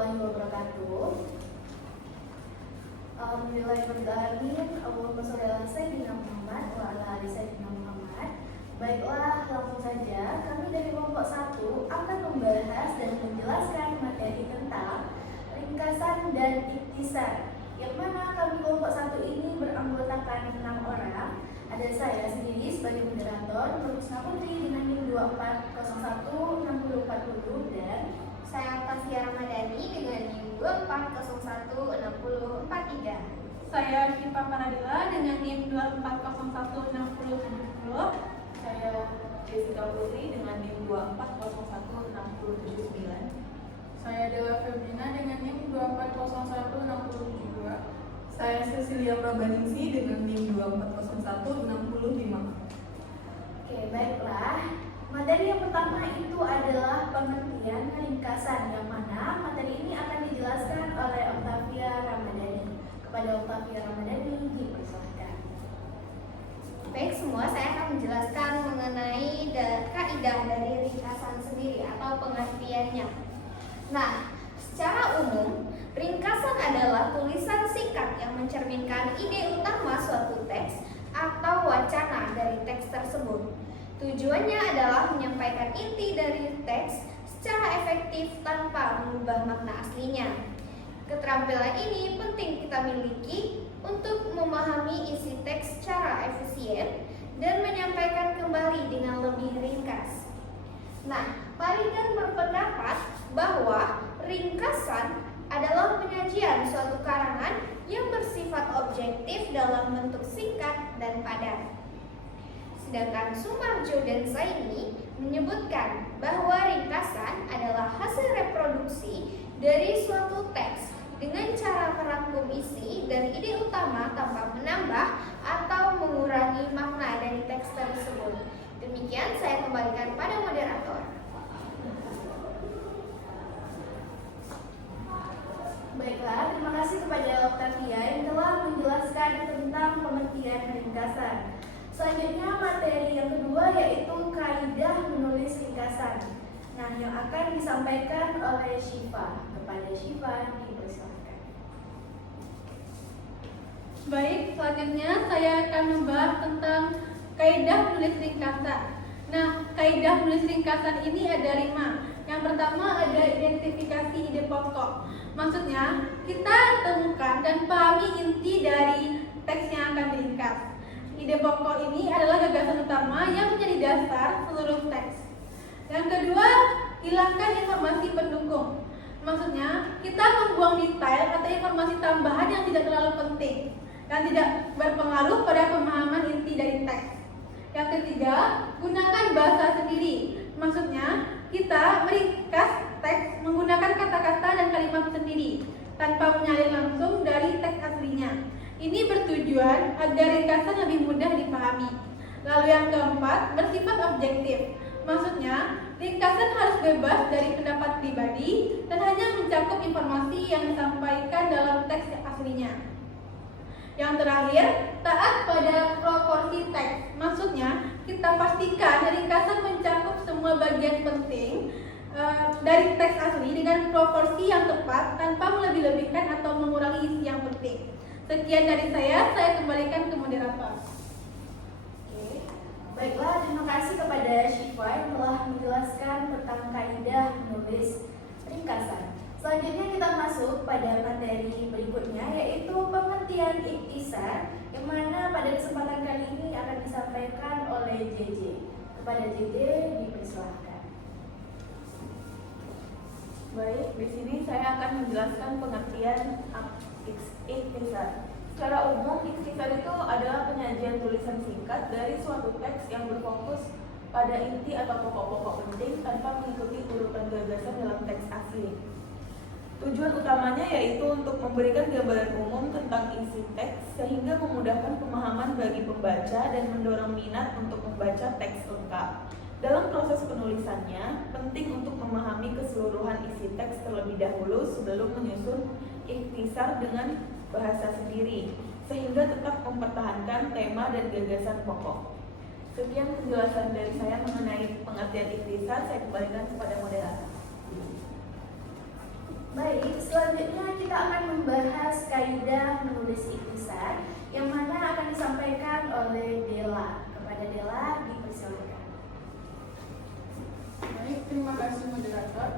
warahmatullahi wabarakatuh. Alhamdulillahirrahmanirrahim. Allahumma sholli ala sayyidina Muhammad wa ala ali sayyidina Muhammad. Baiklah, langsung saja kami dari kelompok 1 akan membahas dan menjelaskan materi tentang ringkasan dan ikhtisar, yang mana kami kelompok 1 ini beranggotakan 6 orang. Ada saya sendiri sebagai moderator, Nurhusna Putri dengan NIM 24016040, dan saya Tasya Ramadhani dengan NIM 24016043. Saya Syifa Panadila dengan NIM 24016070. Saya Jessica Putri dengan NIM 24016079. Saya Dewa Febrina dengan NIM 24016072. Saya Cecilia Prabaningsi dengan NIM 24016055. Oke, baiklah. Materi yang pertama itu adalah pengertian ringkasan, yang mana materi ini akan dijelaskan oleh Octavia Ramadhani. Kepada Octavia Ramadhani dipersilakan. Baik semua, saya akan menjelaskan mengenai kaidah dari ringkasan sendiri atau pengertiannya. Nah, secara umum, ringkasan adalah tulisan singkat yang mencerminkan ide utama suatu teks atau wacana dari teks tersebut. Tujuannya adalah menyampaikan inti dari teks secara efektif tanpa mengubah makna aslinya. Keterampilan ini penting kita miliki untuk memahami isi teks secara efisien dan menyampaikan kembali dengan lebih ringkas. Nah, Parigan berpendapat bahwa ringkasan adalah penyajian suatu karangan yang bersifat objektif dalam bentuk singkat dan padat. Sedangkan Sumarjo dan Zaini menyebutkan bahwa ringkasan adalah hasil reproduksi dari suatu teks dengan cara merangkum isi dan ide utama tanpa menambah atau mengurangi makna dari teks tersebut. Demikian, saya kembalikan pada moderator. Baiklah, terima kasih kepada Octavia yang telah menjelaskan tentang pengertian ringkasan. Selanjutnya materi yang kedua yaitu kaidah menulis ringkasan. Nah, yang akan disampaikan oleh Syifa. Kepada Syifa dipersilakan. Baik, selanjutnya saya akan membahas tentang kaidah menulis ringkasan. Nah, kaidah menulis ringkasan ini ada 5. Yang pertama ada identifikasi ide pokok. Maksudnya, kita temukan dan pahami inti dari teks yang akan diringkas. Ide pokok ini adalah gagasan utama yang menjadi dasar seluruh teks. Yang kedua, hilangkan informasi pendukung. Maksudnya, kita membuang detail atau informasi tambahan yang tidak terlalu penting dan tidak berpengaruh pada pemahaman inti dari teks. Yang ketiga, gunakan bahasa sendiri. Maksudnya, kita meringkas teks menggunakan kata-kata dan kalimat sendiri tanpa menyalin langsung dari teks aslinya. Ini bertujuan agar ringkasan lebih mudah dipahami. Lalu yang keempat, bersifat objektif. Maksudnya, ringkasan harus bebas dari pendapat pribadi dan hanya mencakup informasi yang disampaikan dalam teks aslinya. Yang terakhir, taat pada proporsi teks. Maksudnya, kita pastikan ringkasan mencakup semua bagian penting dari teks asli dengan proporsi yang tepat tanpa melebih-lebihkan atau mengurangi isi yang penting. Sekian dari saya kembalikan ke moderator. Oke. Baiklah, terima kasih kepada Syifa yang telah menjelaskan tentang kaidah menulis ringkasan. Selanjutnya kita masuk pada materi berikutnya, yaitu pengertian ikhtisar, yang mana pada kesempatan kali ini akan disampaikan oleh JJ. Kepada JJ dipersilahkan. Baik, di sini saya akan menjelaskan pengertian ikhtisar. Secara umum, ikhtisar itu adalah penyajian tulisan singkat dari suatu teks yang berfokus pada inti atau pokok-pokok penting tanpa mengikuti urutan gagasan dalam teks asli. Tujuan utamanya yaitu untuk memberikan gambaran umum tentang isi teks sehingga memudahkan pemahaman bagi pembaca dan mendorong minat untuk membaca teks lengkap. Dalam proses penulisannya, penting untuk memahami keseluruhan isi teks terlebih dahulu sebelum menyusun ikhtisar dengan bahasa sendiri, sehingga tetap mempertahankan tema dan gagasan pokok. Sekian penjelasan dari saya mengenai pengertian ikhtisar, saya kembalikan kepada moderator. Baik, selanjutnya kita akan membahas kaidah menulis ikhtisar yang mana akan disampaikan oleh Dela. Kepada Dela dipersilakan. Baik, terima kasih moderator.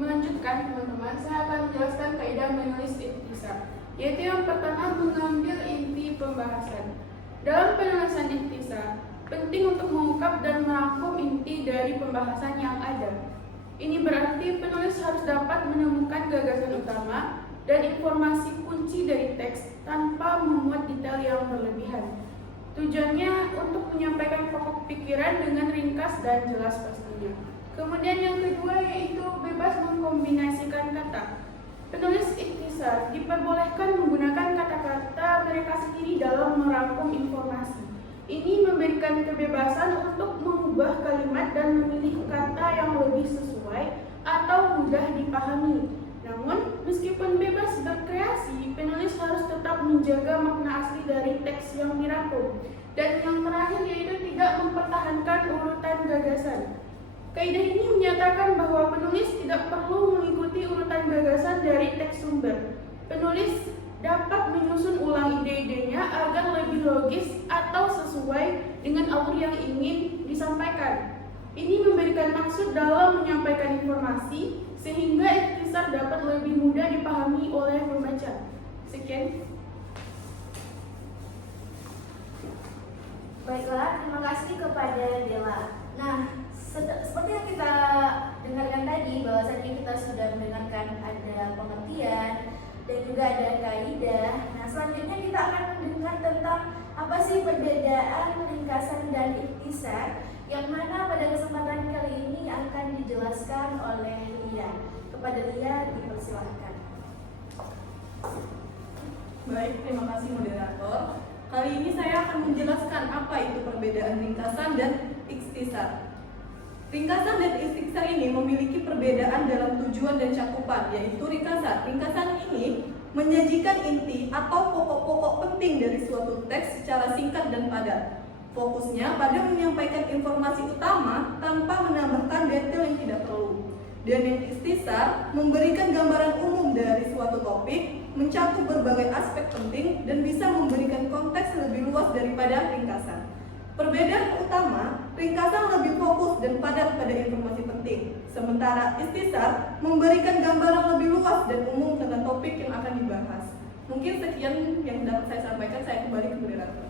Melanjutkan teman-teman, saya akan menjelaskan kaidah menulis ikhtisar, yaitu yang pertama mengambil inti pembahasan. Dalam penulisan ikhtisar, penting untuk mengungkap dan merangkum inti dari pembahasan yang ada. Ini berarti penulis harus dapat menemukan gagasan utama dan informasi kunci dari teks tanpa memuat detail yang berlebihan. Tujuannya untuk menyampaikan pokok pikiran dengan ringkas dan jelas pastinya. Kemudian yang kedua yaitu bebas mengkombinasikan kata. Penulis ikhtisar diperbolehkan menggunakan kata-kata mereka sendiri dalam merangkum informasi. Ini memberikan kebebasan untuk mengubah kalimat dan memilih kata yang lebih sesuai atau mudah dipahami. Namun, meskipun bebas berkreasi, penulis harus tetap menjaga makna asli dari teks yang dirangkum. Dan yang terakhir yaitu tidak mempertahankan urutan gagasan. Kaidah ini menyatakan bahwa penulis tidak perlu mengikuti urutan gagasan dari teks sumber. Penulis dapat menyusun ulang ide-idenya agar lebih logis atau sesuai dengan alur yang ingin disampaikan. Ini memberikan maksud dalam menyampaikan informasi sehingga ikhtisar dapat lebih mudah dipahami oleh pembaca. Sekian. Baiklah, terima kasih kepada Dela. Nah, seperti yang kita dengarkan tadi, bahwasanya kita sudah mendengarkan ada pengertian dan juga ada kaidah. Nah, selanjutnya kita akan mendengar tentang apa sih perbedaan ringkasan dan ikhtisar, yang mana pada kesempatan kali ini akan dijelaskan oleh Lia. Kepada Lia dipersilahkan. Baik, terima kasih moderator. Kali ini saya akan menjelaskan apa itu perbedaan ringkasan dan ikhtisar. Ringkasan dan ikhtisar ini memiliki perbedaan dalam tujuan dan cakupan, yaitu ringkasan. Ringkasan ini menyajikan inti atau pokok-pokok penting dari suatu teks secara singkat dan padat. Fokusnya pada menyampaikan informasi utama tanpa menambahkan detail yang tidak perlu. Dan yang ikhtisar memberikan gambaran umum dari suatu topik, mencakup berbagai aspek penting, dan bisa memberikan konteks lebih luas daripada ringkasan. Perbedaan utama, ringkasan lebih fokus dan padat pada informasi penting, sementara ikhtisar memberikan gambaran lebih luas dan umum tentang topik yang akan dibahas. Mungkin sekian yang dapat saya sampaikan, saya kembali ke moderator.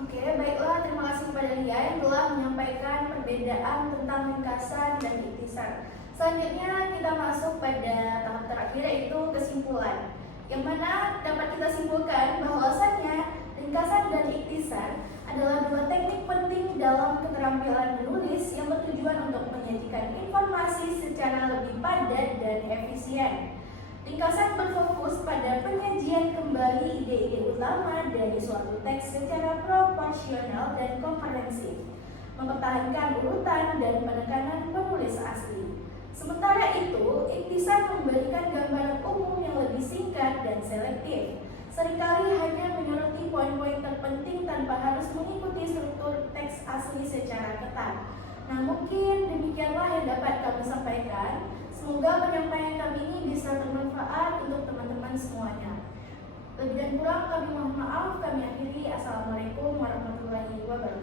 Oke, baiklah, terima kasih kepada Lia yang telah menyampaikan perbedaan tentang ringkasan dan ikhtisar. Selanjutnya kita masuk pada tahap terakhir yaitu kesimpulan, yang mana dapat kita simpulkan bahwasannya ringkasan dan ikhtisar adalah dua teknik penting dalam keterampilan menulis yang bertujuan untuk menyajikan informasi secara lebih padat dan efisien. Ringkasan berfokus pada penyajian kembali ide-ide utama dari suatu teks secara proporsional dan komprehensif, mempertahankan urutan dan penekanan penulis asli. Sementara itu, ikhtisar memberikan gambaran umum yang lebih singkat dan selektif. Seringkali hanya menyoroti poin-poin terpenting tanpa harus mengikuti struktur teks asli secara ketat. Nah, mungkin demikianlah yang dapat kami sampaikan. Semoga penyampaian kami ini bisa bermanfaat untuk teman-teman semuanya. Lebih dan kurang kami mohon maaf. Kami akhiri. Assalamualaikum warahmatullahi wabarakatuh.